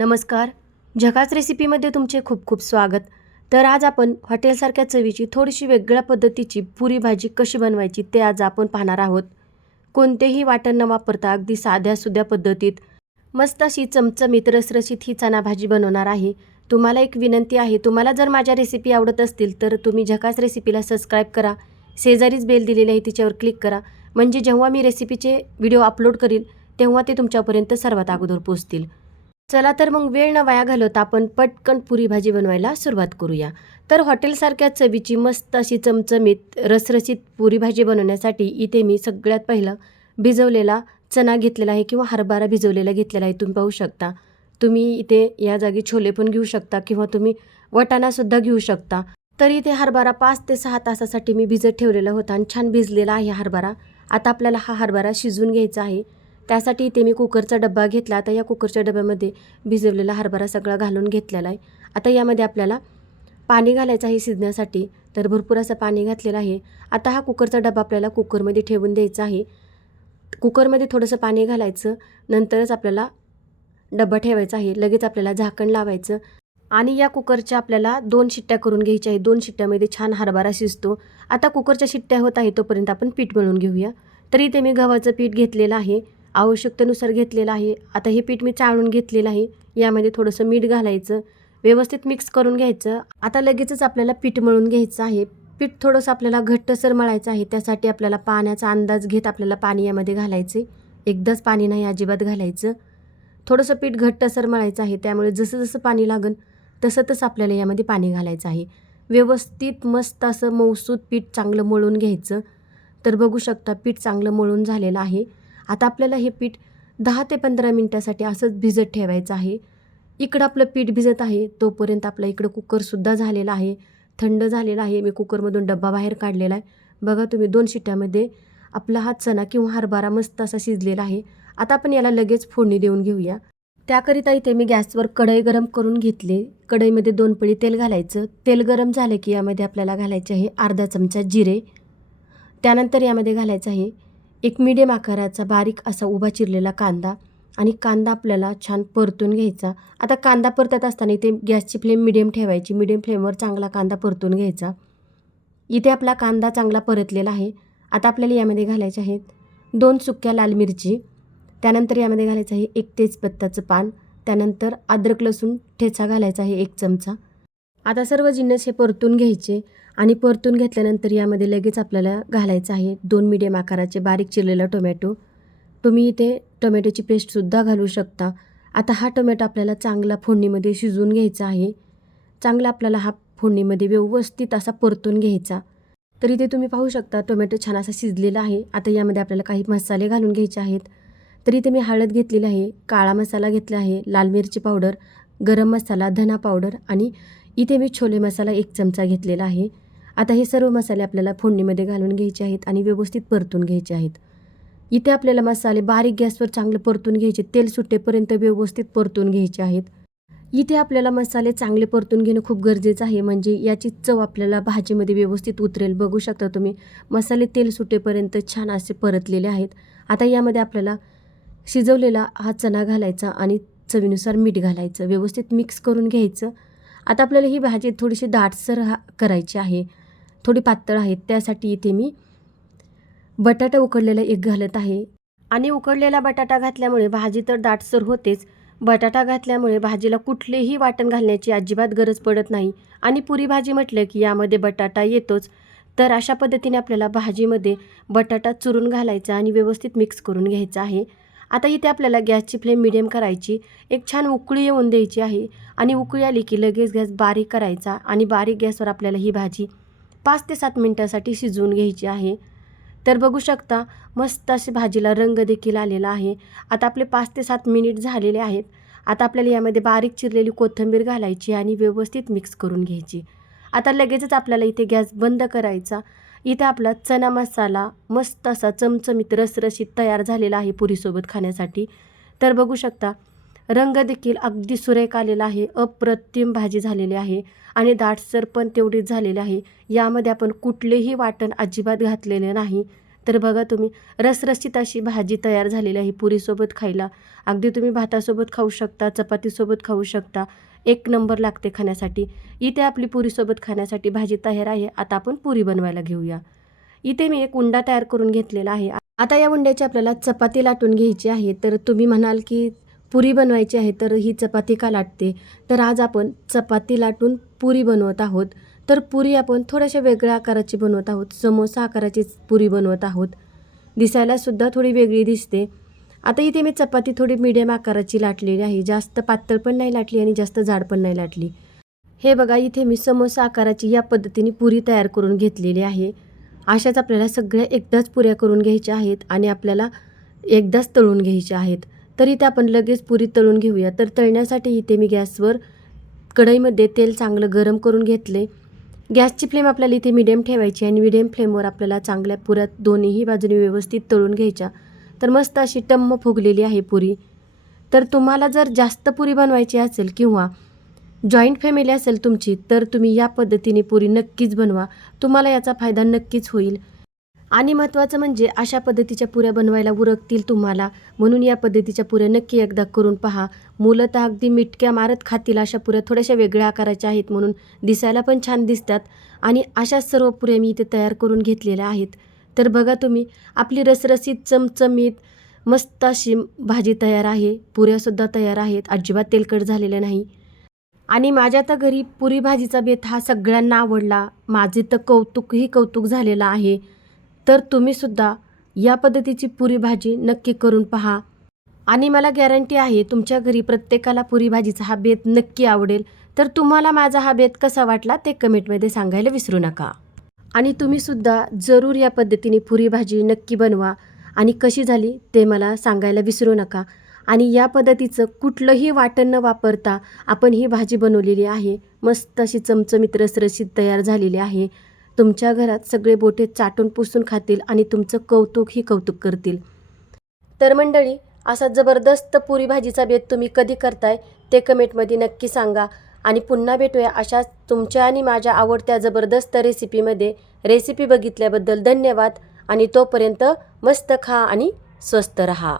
नमस्कार. झकास रेसिपीमध्ये तुमचे खूप खूप स्वागत. तर आज आपण हॉटेलसारख्या चवीची थोडीशी वेगळ्या पद्धतीची पुरी भाजी कशी बनवायची ते आज आपण पाहणार आहोत. कोणतेही वाटण न वापरता अगदी साध्या सुध्या पद्धतीत मस्त अशी चमचमीत रसरशीत ही चणा भाजी बनवणार आहे. तुम्हाला एक विनंती आहे तुम्हाला जर माझ्या रेसिपी आवडत असतील तर तुम्ही झकास रेसिपीला सबस्क्राईब करा शेजारीच बेल दिलेली आहे तिच्यावर क्लिक करा. म्हणजे जेव्हा मी रेसिपीचे व्हिडिओ अपलोड करील तेव्हा ते तुमच्यापर्यंत सर्वात अगोदर पोचतील चला तर मग वेळ न वाया घालवता आपण पटकन पुरी भाजी बनवायला सुरुवात करूया. तर हॉटेलसारख्या चवीची मस्त अशी चमचमीत रसरशीत पुरी भाजी बनवण्यासाठी इथे मी सगळ्यात पहिलं भिजवलेला चणा घेतलेला आहे किंवा हरभरा भिजवलेला घेतलेला आहे तुम्ही पाहू शकता. तुम्ही इथे या जागी छोले पण घेऊ शकता किंवा तुम्ही वटाणासुद्धा घेऊ शकता. तर इथे हरभरा पाच ते सहा तासासाठी मी भिजत ठेवलेला होता आणि छान भिजलेला आहे हरभरा. आता आपल्याला हा हरभरा शिजवून घ्यायचा आहे. त्यासाठी इथे मी कुकरचा डब्बा घेतला. आता या कुकरच्या डब्यामध्ये भिजवलेला हरभरा सगळा घालून घेतलेला आहे. आता यामध्ये आपल्याला पाणी घालायचं आहे शिजण्यासाठी. तर भरपूर असं पाणी घातलेलं आहे. आता हा कुकरचा डबा आपल्याला कुकरमध्ये ठेवून द्यायचा आहे. कुकरमध्ये थोडंसं पाणी घालायचं. नंतरच आपल्याला डबा ठेवायचा आहे. लगेच आपल्याला झाकण लावायचं. आणि या कुकरच्या आपल्याला दोन शिट्ट्या करून घ्यायच्या आहे दोन शिट्ट्यामध्ये छान हरभरा शिजतो. आता कुकरच्या शिट्ट्या होत आहे तोपर्यंत आपण पीठ बनवून घेऊया. तरी ते मी गव्हाचं पीठ घेतलेलं आहे. आवश्यकतेनुसार घेतलेलं आहे. आता हे पीठ मी चाळून घेतलेलं आहे. यामध्ये थोडंसं मीठ घालायचं. व्यवस्थित मिक्स करून घ्यायचं. आता लगेचच आपल्याला पीठ मळून घ्यायचं आहे. पीठ थोडंसं आपल्याला घट्टसर मळायचं आहे. त्यासाठी आपल्याला पाण्याचा अंदाज घेत आपल्याला पाणी यामध्ये घालायचे. एकदाच पाणी नाही अजिबात घालायचं. थोडंसं पीठ घट्टसर मळायचं आहे. त्यामुळे जसं जसं पाणी लागन तसं तसं आपल्याला यामध्ये पाणी घालायचं आहे. व्यवस्थित मस्त असं मौसूद पीठ चांगलं मळून घ्यायचं. तर बघू शकता पीठ चांगलं मळून झालेलं आहे. आता आपल्याला हे पीठ दहा ते पंधरा मिनटासाठी असंच भिजत ठेवायचं आहे. इकडं आपलं पीठ भिजत आहे तोपर्यंत आपलं इकडं कुकरसुद्धा झालेला आहे. थंड झालेला आहे मी कुकरमधून डब्बा बाहेर काढलेला आहे. बघा तुम्ही दोन शिट्ट्यामध्ये आपला हा चणा किंवा हरभरा मस्त असा शिजलेला आहे. आता आपण याला लगेच फोडणी देऊन घेऊया. त्याकरिता इथे मी गॅसवर कढई गरम करून घेतले. कढईमध्ये दोन पळी तेल घालायचं. तेल गरम झालं की यामध्ये आपल्याला घालायचे आहे अर्धा चमचा जिरे. त्यानंतर यामध्ये घालायचं आहे एक मिडियम आकाराचा बारीक असा उभा चिरलेला कांदा आणि कांदा आपल्याला छान परतून घ्यायचा. आता कांदा परतत असताना इथे गॅसची फ्लेम मिडियम ठेवायची. मिडियम फ्लेमवर चांगला कांदा परतून घ्यायचा. इथे आपला कांदा चांगला परतलेला आहे. आता आपल्याला यामध्ये घालायचे आहेत दोन सुक्या लाल मिरची. त्यानंतर यामध्ये घालायचं आहे एक तेजपत्ताचं पान. त्यानंतर अद्रक लसूण ठेचा घालायचा आहे एक चमचा. आता सर्व जिन्नस हे परतून घ्यायचे आणि परतून घेतल्यानंतर यामध्ये लगेच आपल्याला घालायचं आहे दोन मिडियम आकाराचे बारीक चिरलेला टोमॅटो तुम्ही इथे टोमॅटोची पेस्टसुद्धा घालू शकता. आता हा टोमॅटो आपल्याला चांगला फोडणीमध्ये शिजवून घ्यायचा आहे. चांगला आपल्याला हा फोडणीमध्ये व्यवस्थित असा परतून घ्यायचा. तर इथे तुम्ही पाहू शकता टोमॅटो छान असा शिजलेला आहे. आता यामध्ये आपल्याला काही मसाले घालून घ्यायचे आहेत. तर इथे मी हळद घेतलेली आहे काळा मसाला घेतला आहे लाल मिरची पावडर गरम मसाला धना पावडर आणि इथे मी छोले मसाला एक चमचा घेतलेला आहे. आता हे सर्व मसाले आपल्याला फोडणीमध्ये घालून घ्यायचे आहेत आणि व्यवस्थित परतून घ्यायचे आहेत. इथे आपल्याला मसाले बारीक गॅसवर चांगले परतून घ्यायचे तेल सुटेपर्यंत व्यवस्थित परतून घ्यायचे आहेत. इथे आपल्याला मसाले चांगले परतून घेणं खूप गरजेचं आहे म्हणजे याची चव आपल्याला भाजीमध्ये व्यवस्थित उतरेल. बघू शकता तुम्ही मसाले तेल सुटेपर्यंत छान असे परतलेले आहेत. आता यामध्ये आपल्याला शिजवलेला हा चणा घालायचा आणि चवीनुसार मीठ घालायचं व्यवस्थित मिक्स करून घ्यायचं. आता आपल्याला ही भाजी थोडीशी दाटसर हा करायची आहे. थोडी पातळ आहे त्यासाठी इथे मी बटाटा उकडलेला एक घालत आहे. आणि उकडलेला बटाटा घातल्यामुळे भाजी तर दाटसर होतेच. बटाटा घातल्यामुळे भाजीला कुठलेही वाटण घालण्याची अजिबात गरज पडत नाही. आणि पुरी भाजी म्हटलं की यामध्ये बटाटा येतोच. तर अशा पद्धतीने आपल्याला भाजीमध्ये बटाटा चुरून घालायचा आणि व्यवस्थित मिक्स करून घ्यायचा आहे. आता इथे आपल्याला गॅसची फ्लेम मिडियम करायची. एक छान उकळी येऊन द्यायची आहे. आणि उकळी आली की लगेच गॅस बारीक करायचा आणि बारीक गॅसवर आपल्याला ही भाजी पाच ते सात मिनटासाठी शिजवून घ्यायची आहे. तर बघू शकता मस्त अशी भाजीला रंग देखील आलेला आहे. आता आपले पाच ते सात मिनिट झालेले आहेत. आता आपल्याला यामध्ये बारीक चिरलेली कोथिंबीर घालायची आणि व्यवस्थित मिक्स करून घ्यायची. आता लगेचच आपल्याला इथे गॅस बंद करायचा. इथे आपला चना मसाला मस्त असा चमचमीत रसरशीत तयार झालेला आहे पुरीसोबत खाण्यासाठी. तर बघू शकता रंग देखील अगदी सुरेख आलेला आहे अप्रतिम भाजी झालेली आहे आणि दाटसर पण तेवढीच झालेली आहे. यामध्ये आपण कुठलेही वाटण अजिबात घातलेले नाही. तर बघा तुम्ही रसरशीत अशी भाजी तयार झालेली आहे पुरीसोबत खायला. अगदी तुम्ही भातासोबत खाऊ शकता चपातीसोबत खाऊ शकता एक नंबर लागते खाण्यासाठी. इथे आपली पुरीसोबत खाण्यासाठी भाजी तयार आहे आता आपण पुरी बनवायला घेऊया. इथे मी एक उंडा तयार करून घेतलेला आहे. आता या उंड्याची आपल्याला चपाती लाटून घ्यायची आहे. तर तुम्ही म्हणाल की पुरी बनवायची आहे तर ही चपाती का लाटते? तर आज आपण चपाती लाटून पुरी बनवत आहोत. तर पुरी आपण थोड्याशा वेगळ्या आकाराची बनवत आहोत. समोसा आकाराची पुरी बनवत आहोत. दिसायलासुद्धा थोडी वेगळी दिसते. आता इथे मी चपाती थोडी मिडियम आकाराची लाटलेली आहे. जास्त पातळ पण नाही लाटली आणि जास्त जाड पण नाही लाटली. हे बघा इथे मी समोसा आकाराची या पद्धतीने पुरी तयार करून घेतलेली आहे. अशाच आपल्याला सगळ्या एकदाच पुऱ्या करून घ्यायच्या आहेत आणि आपल्याला एकदाच तळून घ्यायच्या आहेत. तर इथे आपण लगेच पुरी तळून घेऊया. तर तळण्यासाठी इथे मी गॅसवर कढईमध्ये तेल चांगलं गरम करून घेतले गॅसची फ्लेम आपल्याला इथे मिडियम ठेवायची आणि मिडियम फ्लेमवर आपल्याला चांगल्या पुरात दोन्हीही बाजूने व्यवस्थित तळून घ्यायच्या. तर मस्त अशी टम्म फुगलेली आहे पुरी. तर तुम्हाला जर जास्त पुरी बनवायची असेल किंवा जॉईंट फॅमिली असेल तुमची तर तुम्ही या पद्धतीने पुरी नक्कीच बनवा. तुम्हाला याचा फायदा नक्कीच होईल. आणि महत्त्वाचं म्हणजे अशा पद्धतीच्या पुऱ्या बनवायला उरकतील तुम्हाला. म्हणून या पद्धतीच्या पुऱ्या नक्की एकदा करून पहा. मुलं तर अगदी मिटक्या मारत खातील अशा पुऱ्या थोड्याशा वेगळ्या आकाराच्या आहेत म्हणून दिसायला पण छान दिसतात. आणि अशा सर्व पुऱ्या मी इथे तयार करून घेतलेल्या आहेत. तर बघा तुम्ही आपली रसरसीत चमचमीत मस्त अशी भाजी तयार आहे. पुऱ्यासुद्धा तयार आहेत. अजिबात तेलकट झालेल्या नाही. आणि माझ्या तर घरी पुरी भाजीचा बेत हा सगळ्यांना आवडला. माझे तर कौतुकही कौतुक झालेलं आहे. तर तुम्हीसुद्धा या पद्धतीची पुरी भाजी नक्की करून पहा. आणि मला गॅरंटी आहे तुमच्या घरी प्रत्येकाला पुरी भाजीचा हा बेत नक्की आवडेल. तर तुम्हाला माझा हा बेत कसा वाटला ते कमेंटमध्ये सांगायला विसरू नका. आणि तुम्हीसुद्धा जरूर या पद्धतीने पुरी भाजी नक्की बनवा. आणि कशी झाली ते मला सांगायला विसरू नका. आणि या पद्धतीचं कुठलंही वाटण न वापरता आपण ही भाजी बनवलेली आहे. मस्त अशी चमचमीत रसरशीत तयार झालेली आहे. तुमच्या घरात सगळे बोटे चाटून पुसून खातील आणि तुमचं कौतुकही कौतुक करतील. तर मंडळी असा जबरदस्त पुरी भाजीचा बेत तुम्ही कधी करताय ते कमेंटमध्ये नक्की सांगा. आणि पुन्हा भेटूया अशाच तुमच्या आणि माझ्या आवडत्या जबरदस्त रेसिपीमध्ये. रेसिपी बघितल्याबद्दल धन्यवाद. आणि तोपर्यंत मस्त खा आणि स्वस्त रहा.